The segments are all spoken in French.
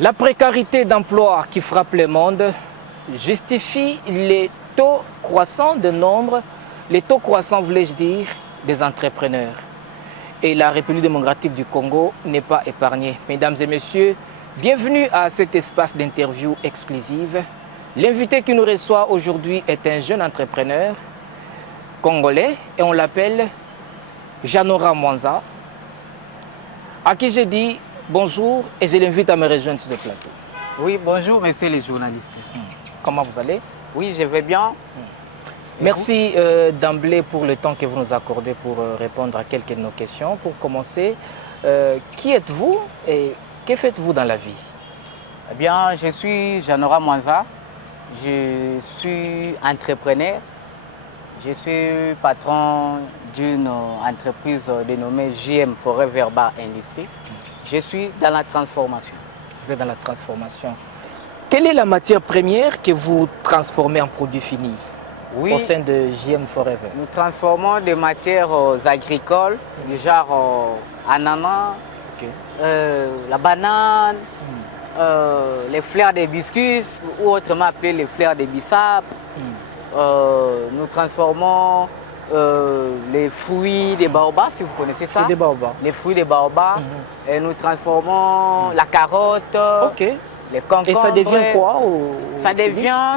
La précarité d'emploi qui frappe le monde justifie les taux croissants de nombre, les taux croissants, voulais-je dire, des entrepreneurs. Et la République démocratique du Congo n'est pas épargnée. Mesdames et messieurs, bienvenue à cet espace d'interview exclusive. L'invité qui nous reçoit aujourd'hui est un jeune entrepreneur congolais et on l'appelle Janora Mwanza, à qui je dis bonjour et je l'invite à me rejoindre sur ce plateau. Oui, bonjour messieurs les journalistes. Comment vous allez? Oui, je vais bien. Merci d'emblée pour le temps que vous nous accordez pour répondre à quelques de nos questions. Pour commencer, qui êtes-vous et que faites-vous dans la vie? Eh bien, je suis Janora Mwanza. Je suis entrepreneur. Je suis patron d'une entreprise dénommée JM Forever Bar Industrie. Je suis dans la transformation. Vous êtes dans la transformation. Quelle est la matière première que vous transformez en produit fini au sein de JM Forever? Nous transformons des matières agricoles, du genre ananas, la banane, les fleurs de biscuits, ou autrement appelées les fleurs de bissap. Nous transformons les fruits des baobabs, si vous connaissez ça. Des baobabs. Les fruits des baobabs. Et nous transformons la carotte, les concombres. Et ça devient quoi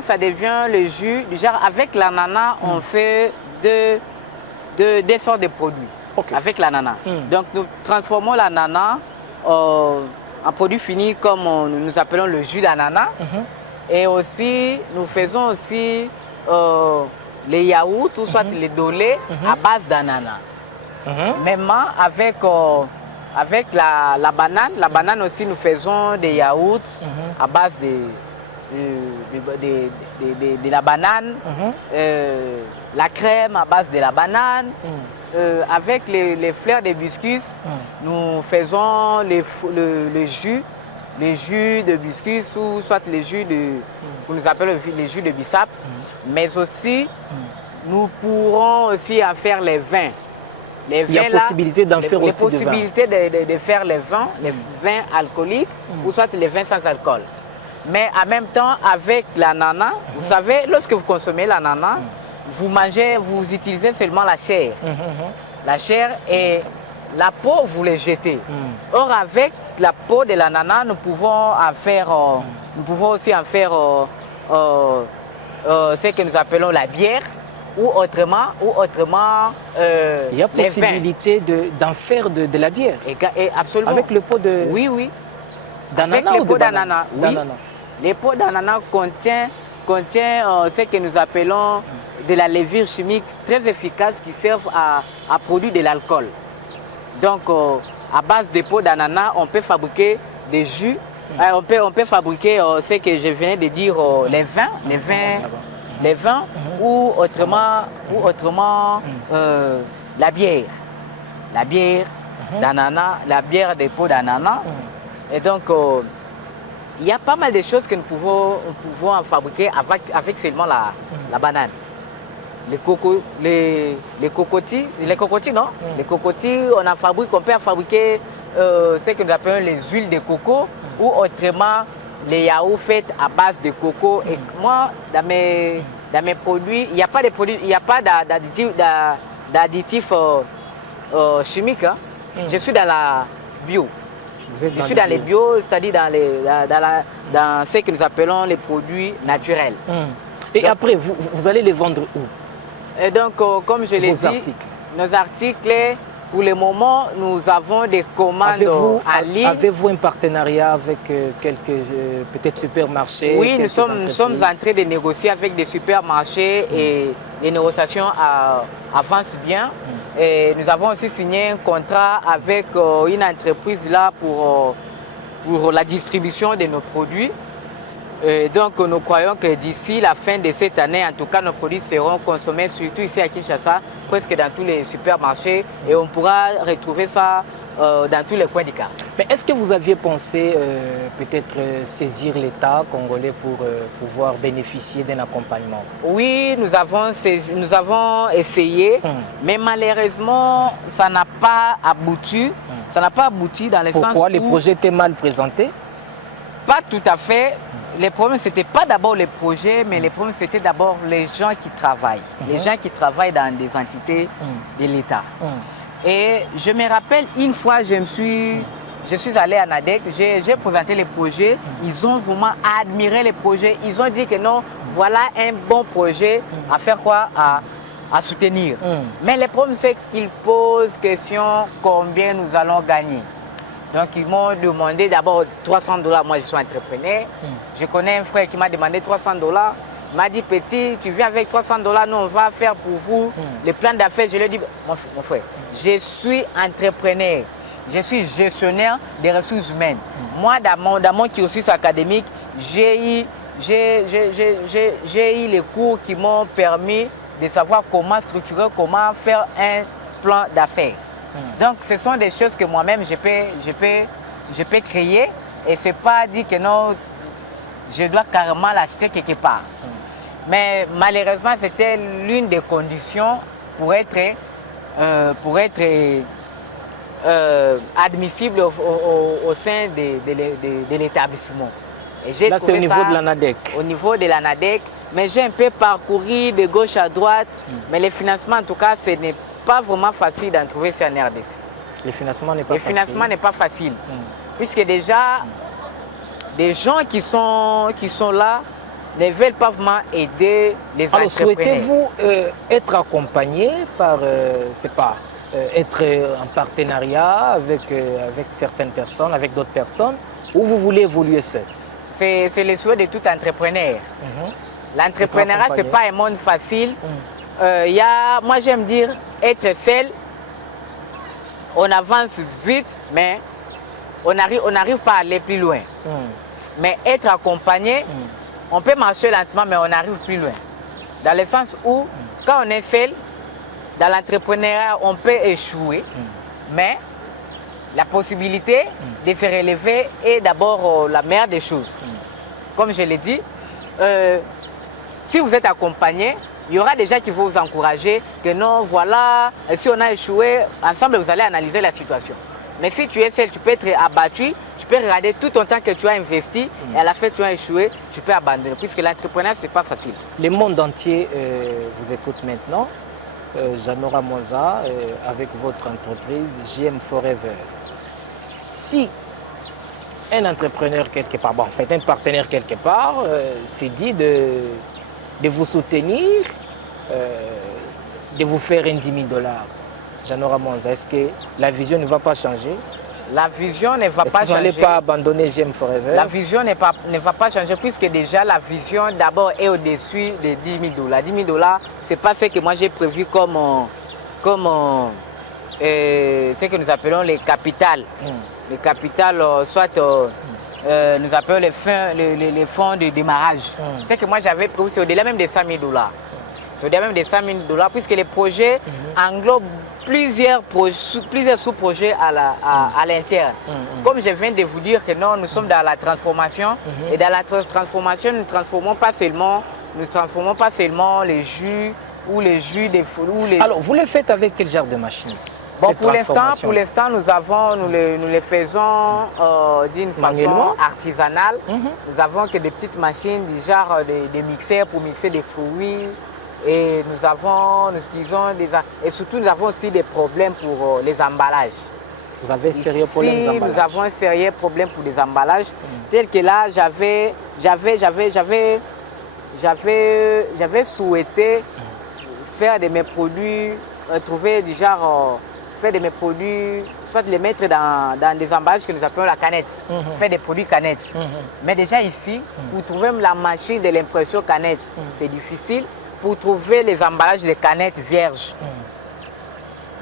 ça devient le jus. Déjà, avec l'ananas, on fait deux sortes de produits. Avec l'ananas. Donc, nous transformons l'ananas en produit fini comme nous appelons le jus d'ananas. Et aussi, nous faisons aussi les yaourts ou soit les dolés à base d'ananas. Même avec la banane aussi, nous faisons des yaourts à base de la banane, la crème à base de la banane. Avec les fleurs de biscuits, nous faisons le jus de biscuits ou soit les jus de, nous appelons les jus de bissap, mais aussi nous pourrons aussi en faire les vins. Les vins, il y a possibilité d'en faire aussi les possibilités de faire les vins alcooliques ou soit les vins sans alcool. Mais en même temps, avec l'ananas, vous savez, lorsque vous consommez l'ananas, vous utilisez seulement la chair. La chair et la peau, vous les jetez. Or, avec la peau de l'ananas, nous pouvons aussi en faire ce que nous appelons la bière ou autrement il y a possibilité d'en faire de la bière. Et absolument. Avec le pot de... Oui. D'ananas. Avec le pot d'ananas. Oui. Les pots d'ananas contient ce que nous appelons de la levure chimique très efficace qui servent à produire de l'alcool. Donc, à base de pots d'ananas, on peut fabriquer des jus, on peut fabriquer ce que je venais de dire, les vins ou autrement la bière. La bière d'ananas, la bière des pots d'ananas. Et donc, il y a pas mal de choses que nous pouvons fabriquer avec seulement la banane. Les cocotiers, non? Les cocotiers, on peut en fabriquer ce que nous appelons les huiles de coco ou autrement les yaourts faits à base de coco. Et moi, dans mes produits, il n'y a pas d'additifs chimiques. Je suis dans la bio. Je suis dans les bio, c'est-à-dire dans ce que nous appelons les produits naturels. Et donc, après, vous allez les vendre où? Et donc, comme je l'ai dit, nos articles, pour le moment, nous avons des commandes en ligne. Avez-vous un partenariat avec quelques peut-être supermarchés? Oui, nous sommes en train de négocier avec des supermarchés et les négociations avancent bien. Et nous avons aussi signé un contrat avec une entreprise là pour la distribution de nos produits. Et donc nous croyons que d'ici la fin de cette année, en tout cas nos produits seront consommés surtout ici à Kinshasa, presque dans tous les supermarchés et on pourra retrouver ça dans tous les coins du quartier. Mais est-ce que vous aviez pensé peut-être saisir l'État congolais pour pouvoir bénéficier d'un accompagnement? Oui, nous avons essayé, mais malheureusement ça n'a pas abouti. Ça n'a pas abouti dans le sens où... Pourquoi? Les projets étaient mal présentés? Pas tout à fait. Les problèmes, ce n'était pas d'abord les projets, mais les problèmes, c'était d'abord les gens qui travaillent. Les gens qui travaillent dans des entités de l'État. Et je me rappelle, une fois, je suis allé à NADEC, j'ai présenté les projets. Ils ont vraiment admiré les projets. Ils ont dit que non, voilà un bon projet à faire quoi? À soutenir. Mais le problème, c'est qu'ils posent question combien nous allons gagner. Donc, ils m'ont demandé d'abord $300. Moi, je suis entrepreneur. Je connais un frère qui m'a demandé $300. Il m'a dit, petit, tu viens avec $300, nous, on va faire pour vous le plan d'affaires. Je lui ai dit, mon frère, je suis entrepreneur. Je suis gestionnaire des ressources humaines. Moi, dans mon cursus académique, j'ai eu les cours qui m'ont permis de savoir comment structurer, comment faire un plan d'affaires. Donc, ce sont des choses que moi-même, je peux créer. Et ce n'est pas dit que non, je dois carrément l'acheter quelque part. Mais malheureusement, c'était l'une des conditions pour être admissible au sein de l'établissement. Là, c'est au niveau de la NADEC. Au niveau de la NADEC. Mais j'ai un peu parcouru de gauche à droite. Mais les financements, en tout cas, ce n'est pas vraiment facile d'en trouver ça en RDC. Le financement n'est pas facile. Le financement n'est pas facile. Puisque déjà, des gens qui sont là ne veulent pas vraiment aider les entrepreneurs. Souhaitez-vous être accompagné par, être en partenariat avec certaines personnes, avec d'autres personnes, ou vous voulez évoluer seul? C'est le souhait de tout entrepreneur. L'entrepreneuriat, ce n'est pas un monde facile. Moi, j'aime dire, être seul, on avance vite, mais on n'arrive pas à aller plus loin. Mais être accompagné, on peut marcher lentement, mais on arrive plus loin. Dans le sens où, quand on est seul, dans l'entrepreneuriat, on peut échouer, mais la possibilité de se relever est d'abord la meilleure des choses. Comme je l'ai dit, si vous êtes accompagné, il y aura des gens qui vont vous encourager que non, voilà, si on a échoué, ensemble vous allez analyser la situation. Mais si tu es seul, tu peux être abattu, tu peux regarder tout ton temps que tu as investi et à la fin tu as échoué, tu peux abandonner, puisque l'entrepreneuriat, ce n'est pas facile. Le monde entier vous écoute maintenant. Janora Moza, avec votre entreprise JM Forever. Si un entrepreneur quelque part, en fait un partenaire quelque part, s'est dit de vous soutenir, de vous faire un $10 000, Janora Moza, est-ce que la vision ne va pas changer? La vision ne va pas changer. Vous n'allez pas abandonner JM Forever? La vision ne va pas changer puisque déjà la vision d'abord est au-dessus des $10 000. $10 000, ce n'est pas ce que moi j'ai prévu comme ce que nous appelons les capitales. Les capitales, soit nous appelons les fonds de démarrage. Ce que moi j'avais prévu, c'est au-delà même des $100 000. C'est au-delà même des $100 000 puisque les projets englobent plusieurs sous-projets à l'interne. Comme je viens de vous dire que non, nous sommes dans la transformation et dans la transformation, nous ne transformons pas seulement les jus ou les jus des fruits. Alors, vous le faites avec quel genre de machine? Bon, pour l'instant, nous les faisons d'une façon artisanale. Nous avons que des petites machines du genre des mixeurs pour mixer des fruits. Et nous utilisons et surtout nous avons aussi des problèmes pour les emballages. Vous avez un sérieux problème des emballages? Nous avons un sérieux problème pour les emballages. Tel que là, j'avais souhaité faire de mes produits, trouver du genre, faire de mes produits, soit les mettre dans des emballages que nous appelons la canette, faire des produits canettes. Mais déjà ici, pour trouver la machine de l'impression canette, c'est difficile. Pour trouver les emballages de canettes vierges.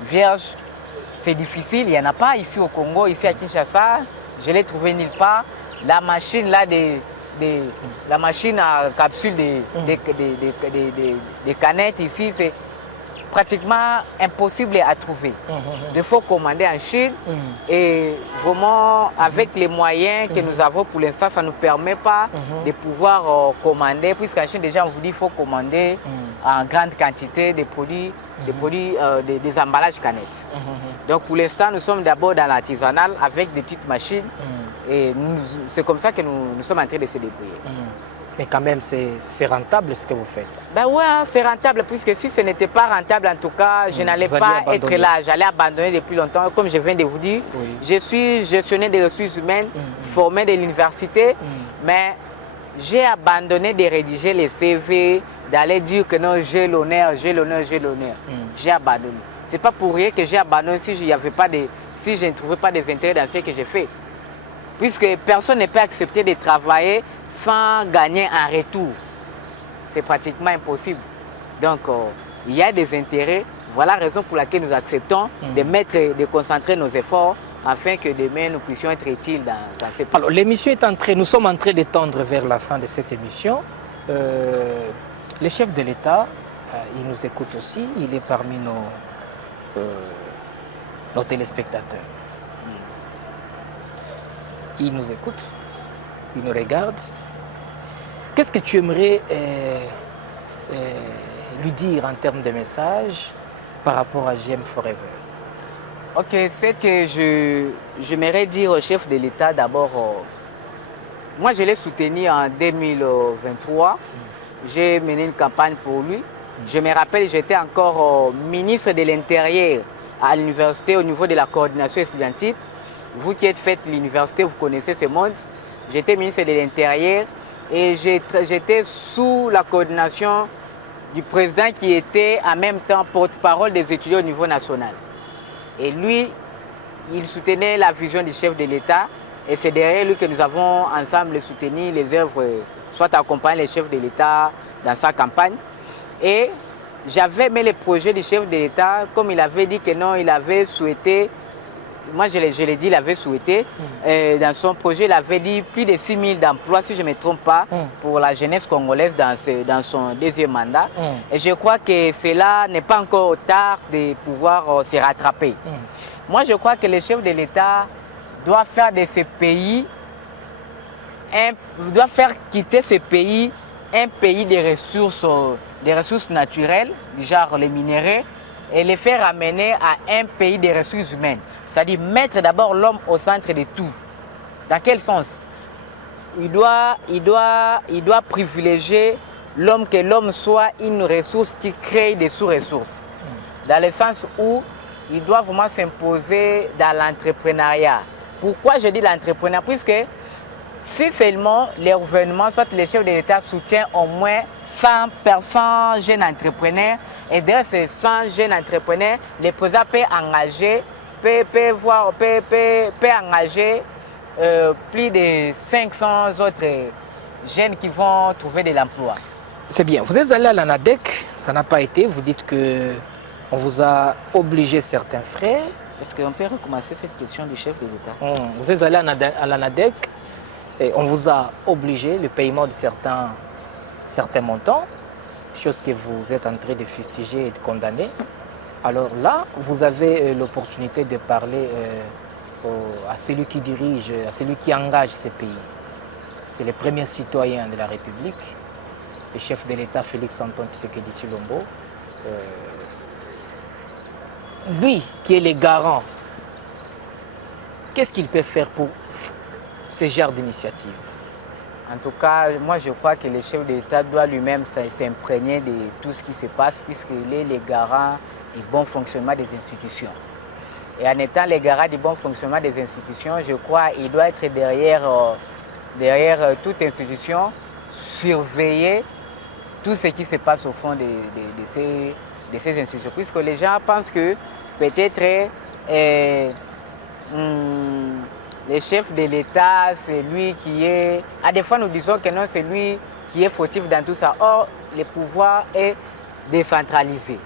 Vierges, c'est difficile, il n'y en a pas ici au Congo, ici à Kinshasa. Je l'ai trouvé nulle part. La machine là, la machine à capsule des canettes ici, c'est pratiquement impossible à trouver. Il faut commander en Chine et vraiment avec les moyens que nous avons pour l'instant, ça ne nous permet pas de pouvoir commander, puisqu'en Chine déjà on vous dit qu'il faut commander en grande quantité des produits, des emballages canettes. Donc pour l'instant nous sommes d'abord dans l'artisanal avec des petites machines Et c'est comme ça que nous sommes en train de se débrouiller. Mais quand même, c'est rentable ce que vous faites. Ben ouais, hein, c'est rentable, puisque si ce n'était pas rentable, en tout cas, je n'allais pas être là. J'allais abandonner depuis longtemps. Comme je viens de vous dire, je suis gestionnaire des ressources humaines, formé de l'université, mais j'ai abandonné de rédiger les CV, d'aller dire que non, j'ai l'honneur, j'ai l'honneur, j'ai l'honneur. J'ai abandonné. Ce n'est pas pour rien que j'ai abandonné si je ne trouvais pas des intérêts dans ce que j'ai fait. Puisque personne ne peut accepter de travailler sans gagner en retour. C'est pratiquement impossible. Donc, il y a des intérêts. Voilà la raison pour laquelle nous acceptons de concentrer nos efforts afin que demain nous puissions être utiles dans ces pays. Alors, l'émission est nous sommes en train de tendre vers la fin de cette émission. Le chef de l'État, il nous écoute aussi. Il est parmi nos téléspectateurs. Il nous écoute, il nous regarde. Qu'est-ce que tu aimerais lui dire en termes de message par rapport à GM Forever? Ok, c'est que j'aimerais dire au chef de l'État d'abord, moi je l'ai soutenu en 2023, j'ai mené une campagne pour lui. Je me rappelle, j'étais encore ministre de l'Intérieur à l'université au niveau de la coordination estudiantine. Vous qui êtes fait l'université, vous connaissez ce monde. J'étais ministre de l'Intérieur et j'étais sous la coordination du président qui était en même temps porte-parole des étudiants au niveau national. Et lui, il soutenait la vision du chef de l'État et c'est derrière lui que nous avons ensemble soutenu les œuvres, soit accompagner le chef de l'État dans sa campagne. Et j'avais aimé les projets du chef de l'État, comme il avait dit que non, il avait souhaité. Moi, je l'ai dit, il avait souhaité. Dans son projet, il avait dit plus de 6 000 d'emplois, si je ne me trompe pas, pour la jeunesse congolaise dans son deuxième mandat. Et je crois que cela n'est pas encore tard de pouvoir se rattraper. Moi, je crois que le chef de l'État doit faire de ce pays, doit faire quitter ce pays un pays des ressources naturelles, du genre les minéraux, et les faire amener à un pays des ressources humaines. C'est-à-dire mettre d'abord l'homme au centre de tout. Dans quel sens? Il doit privilégier l'homme, que l'homme soit une ressource qui crée des sous-ressources. Dans le sens où il doit vraiment s'imposer dans l'entrepreneuriat. Pourquoi je dis l'entrepreneuriat? Puisque si seulement les gouvernements, soit les chefs de l'État soutiennent au moins 100 jeunes entrepreneurs, et derrière ces 100 jeunes entrepreneurs, le président peut engager plus de 500 autres jeunes qui vont trouver de l'emploi. C'est bien. Vous êtes allé à l'ANADEC, ça n'a pas été. Vous dites qu'on vous a obligé certains frais. Est-ce qu'on peut recommencer cette question du chef de l'État? Vous êtes allé à l'ANADEC et on vous a obligé le paiement de certains montants, chose que vous êtes en train de fustiger et de condamner. Alors là, vous avez l'opportunité de parler à celui qui dirige, à celui qui engage ce pays. C'est le premier citoyen de la République, le chef de l'État Félix-Antoine Tshisekedi Tshilombo. Lui qui est le garant, qu'est-ce qu'il peut faire pour ce genre d'initiative? En tout cas, moi je crois que le chef de l'État doit lui-même s'imprégner de tout ce qui se passe puisqu'il est le garant du bon fonctionnement des institutions. Et en étant le garant du bon fonctionnement des institutions, je crois qu'il doit être derrière toute institution, surveiller tout ce qui se passe au fond de ces institutions. Puisque les gens pensent que peut-être le chef de l'État, c'est lui qui est... À des fois, nous disons que non, c'est lui qui est fautif dans tout ça. Or, le pouvoir est décentralisé.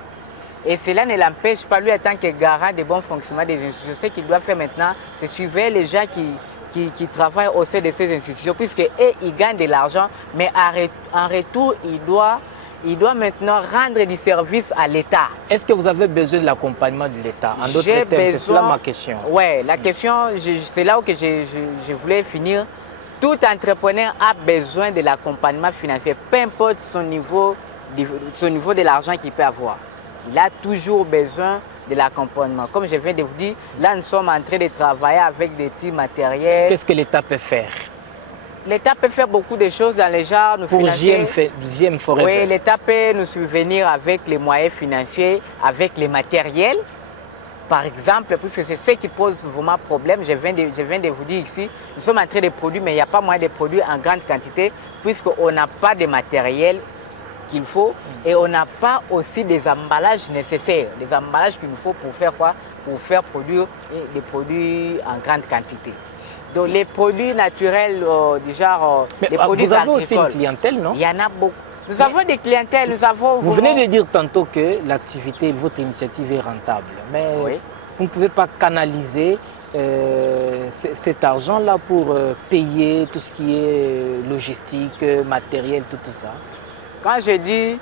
Et cela ne l'empêche pas, lui, en tant que garant du bon fonctionnement des institutions. Ce qu'il doit faire maintenant, c'est suivre les gens qui travaillent au sein de ces institutions, puisqu'ils gagnent de l'argent, mais en retour, il doit maintenant rendre du service à l'État. Est-ce que vous avez besoin de l'accompagnement de l'État? En d'autres termes, c'est cela ma question. Oui, la question, c'est là où je voulais finir. Tout entrepreneur a besoin de l'accompagnement financier, peu importe son niveau de l'argent qu'il peut avoir. il a toujours besoin de l'accompagnement. Comme je viens de vous dire, là nous sommes en train de travailler avec des petits matériels. Qu'est-ce que l'État peut faire? L'État peut faire beaucoup de choses dans les genres, nous financer. JM Forever. Oui, l'État peut nous subvenir avec les moyens financiers, avec les matériels. Par exemple, puisque c'est ce qui pose vraiment problème, je viens de vous dire ici, nous sommes en train de produire, mais il n'y a pas moyen de produire en grande quantité, puisqu'on n'a pas de matériel qu'il faut et on n'a pas aussi des emballages nécessaires, des emballages qu'il nous faut pour faire quoi? Pour faire produire des produits en grande quantité. Donc les produits naturels du genre, les produits vous avez agricoles, aussi une clientèle, non? il y en a beaucoup. Nous avons des clientèles, nous avons... Vous venez de dire tantôt que l'activité, votre initiative est rentable, mais oui, vous ne pouvez pas canaliser cet argent-là pour payer tout ce qui est logistique, matériel, tout ça. quand je dis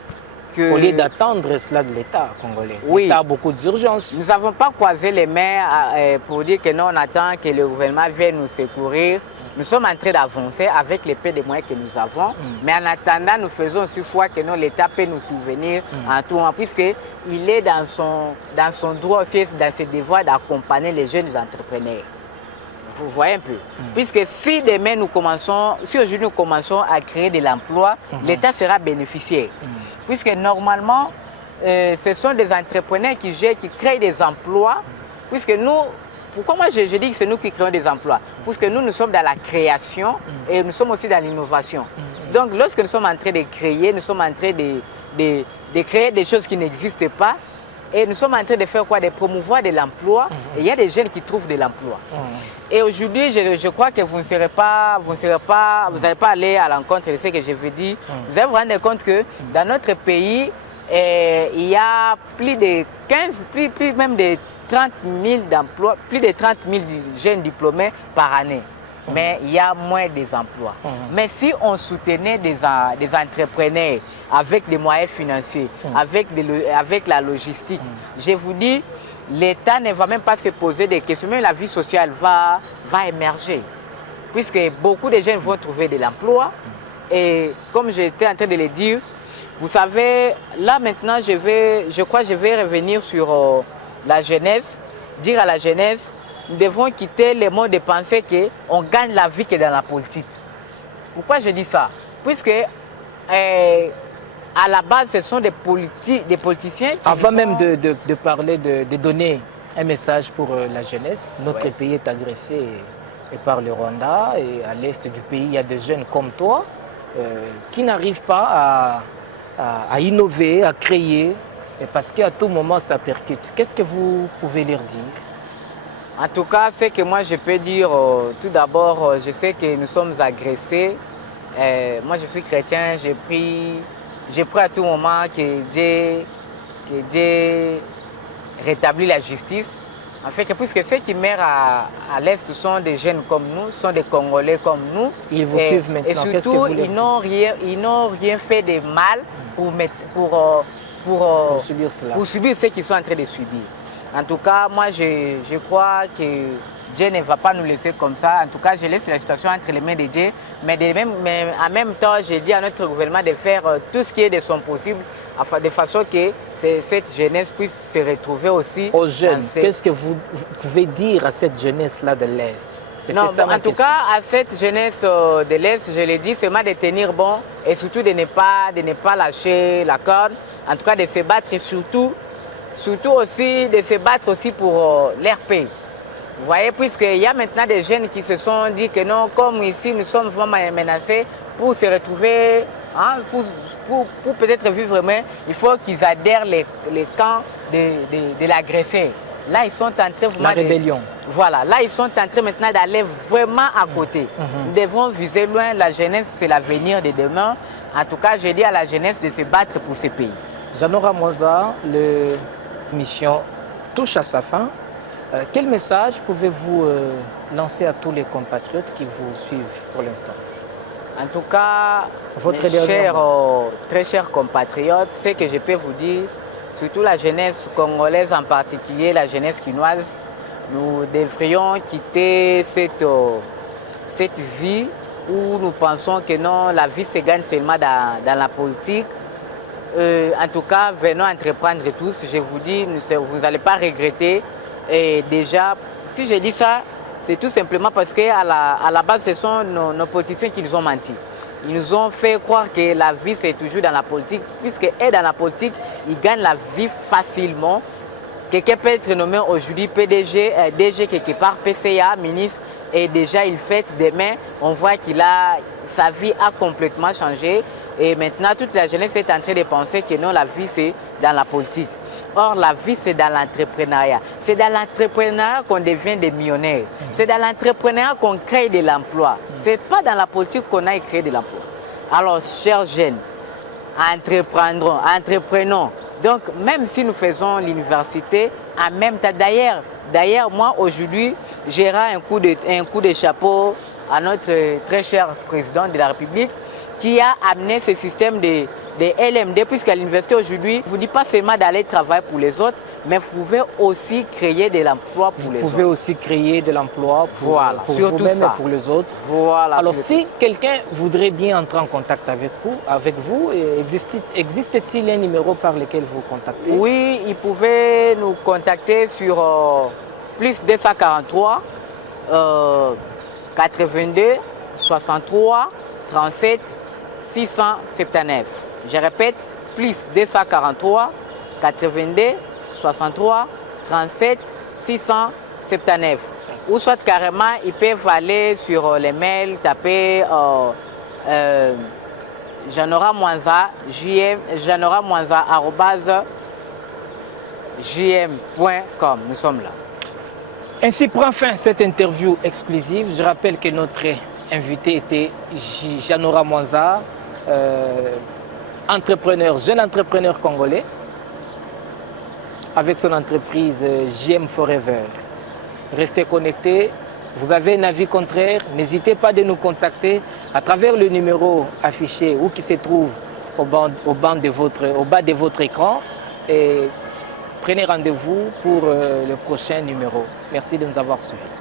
que... Au lieu d'attendre cela de l'État congolais, oui, l'État a beaucoup d'urgence. Nous n'avons pas croisé les mains pour dire que non, on attend que le gouvernement vienne nous secourir. Nous sommes en train d'avancer avec les peu de moyens que nous avons. Mais en attendant, nous faisons aussi foi que non, l'État peut nous souvenir en tout moment, puisqu'il est dans son droit aussi, dans ses devoirs d'accompagner les jeunes entrepreneurs. Vous voyez un peu. Puisque si demain nous commençons, si aujourd'hui nous commençons à créer de l'emploi, l'État sera bénéficiaire. Puisque normalement, ce sont des entrepreneurs qui créent des emplois, puisque nous, pourquoi moi je dis que c'est nous qui créons des emplois? Puisque nous sommes dans la création et nous sommes aussi dans l'innovation. Donc lorsque nous sommes en train de créer, nous sommes en train de créer des choses qui n'existent pas et nous sommes en train de faire quoi? De promouvoir de l'emploi et il y a des jeunes qui trouvent de l'emploi. Et aujourd'hui, je crois que vous n'allez pas aller à l'encontre de ce que je veux dire. Vous allez vous rendre compte que dans notre pays, il y a plus de 15, plus même de 30 000 d'emplois, plus de 30 000 jeunes diplômés par année. Mais il y a moins des emplois. Mais si on soutenait des entrepreneurs avec des moyens financiers, avec la logistique, je vous dis, l'État ne va même pas se poser des questions, même la vie sociale va émerger. Puisque beaucoup de jeunes vont trouver de l'emploi. Et comme j'étais en train de le dire, vous savez, là maintenant, je crois que je vais revenir sur la jeunesse, dire à la jeunesse, nous devons quitter le mode de penser qu'on gagne la vie que dans la politique. Pourquoi je dis ça? Puisque à la base, ce sont des politiciens qui... Avant même de parler, de donner un message pour la jeunesse, notre pays est agressé par le Rwanda et à l'est du pays, il y a des jeunes comme toi qui n'arrivent pas à innover, à créer, parce qu'à tout moment ça percute. Qu'est-ce que vous pouvez leur dire? En tout cas, ce que moi je peux dire, tout d'abord, je sais que nous sommes agressés. Moi je suis chrétien, j'ai pris à tout moment que Dieu rétablit la justice. En fait, puisque ceux qui meurent à l'Est sont des jeunes comme nous, sont des Congolais comme nous. Ils vous suivent maintenant. Et surtout, ils n'ont rien fait de mal pour subir ce qu'ils sont en train de subir. En tout cas, moi, je crois que Dieu ne va pas nous laisser comme ça. En tout cas, je laisse la situation entre les mains de Dieu. Mais en même temps, je dis à notre gouvernement de faire tout ce qui est de son possible, de façon que cette jeunesse puisse se retrouver aussi. Aux jeunes, qu'est-ce que vous pouvez dire à cette jeunesse-là de l'Est? Non, en tout cas, à cette jeunesse de l'Est, je l'ai dit, seulement de tenir bon et surtout de ne pas lâcher la corde. En tout cas, de se battre et surtout aussi de se battre aussi pour leur pays. Vous voyez, puisqu'il y a maintenant des jeunes qui se sont dit que non, comme ici nous sommes vraiment menacés, pour se retrouver, hein, pour peut-être vivre vraiment, il faut qu'ils adhèrent les camps de l'agresseur. Là, ils sont en train vraiment la rébellion. Voilà, là, ils sont en train maintenant d'aller vraiment à côté. Nous devons viser loin. La jeunesse, c'est l'avenir de demain. En tout cas, je dis à la jeunesse de se battre pour ce pays. Janora Moza, l'émission touche à sa fin. Quel message pouvez-vous lancer à tous les compatriotes qui vous suivent pour l'instant? En tout cas, très chers compatriotes, ce que je peux vous dire, surtout la jeunesse congolaise en particulier, la jeunesse quinoise, nous devrions quitter cette vie où nous pensons que non, la vie se gagne seulement dans la politique. en tout cas, venons entreprendre tous. Je vous dis, vous n'allez pas regretter. Et déjà, si je dis ça, c'est tout simplement parce qu'à la base, ce sont nos politiciens qui nous ont menti. Ils nous ont fait croire que la vie, c'est toujours dans la politique. Puisqu'elle est dans la politique, ils gagnent la vie facilement. Quelqu'un peut être nommé aujourd'hui PDG, DG quelque part, PCA, ministre, et déjà il fait demain, on voit sa vie a complètement changé. Et maintenant, toute la jeunesse est en train de penser que non, la vie, c'est dans la politique. Or, la vie, c'est dans l'entrepreneuriat. C'est dans l'entrepreneuriat qu'on devient des millionnaires. C'est dans l'entrepreneuriat qu'on crée de l'emploi. Ce n'est pas dans la politique qu'on a créé de l'emploi. Alors, chers jeunes, entreprenons. Donc, même si nous faisons l'université, en même temps, d'ailleurs, moi, aujourd'hui, j'ai un coup de chapeau à notre très cher président de la République qui a amené ce système de LMD, puisqu'à l'université aujourd'hui, je ne vous dis pas seulement d'aller travailler pour les autres, mais vous pouvez aussi créer de l'emploi pour les autres. Vous pouvez aussi créer de l'emploi pour vous-même et pour les autres. Voilà. Alors, si quelqu'un voudrait bien entrer en contact avec vous, existe-t-il un numéro par lequel vous contactez? Oui, il pouvait nous contacter sur plus 243 82 63 37 679. Je répète, plus 243 82 63 37 679. Ou soit carrément, ils peuvent aller sur les mails, taper janoramwanza@jm.com. Nous sommes là. Ainsi prend fin cette interview exclusive. Je rappelle que notre invité était Janora Mwanza, jeune entrepreneur congolais, avec son entreprise JM Forever. Restez connectés. Vous avez un avis contraire, n'hésitez pas de nous contacter à travers le numéro affiché ou qui se trouve au bas de votre écran. Et prenez rendez-vous pour le prochain numéro. Merci de nous avoir suivis.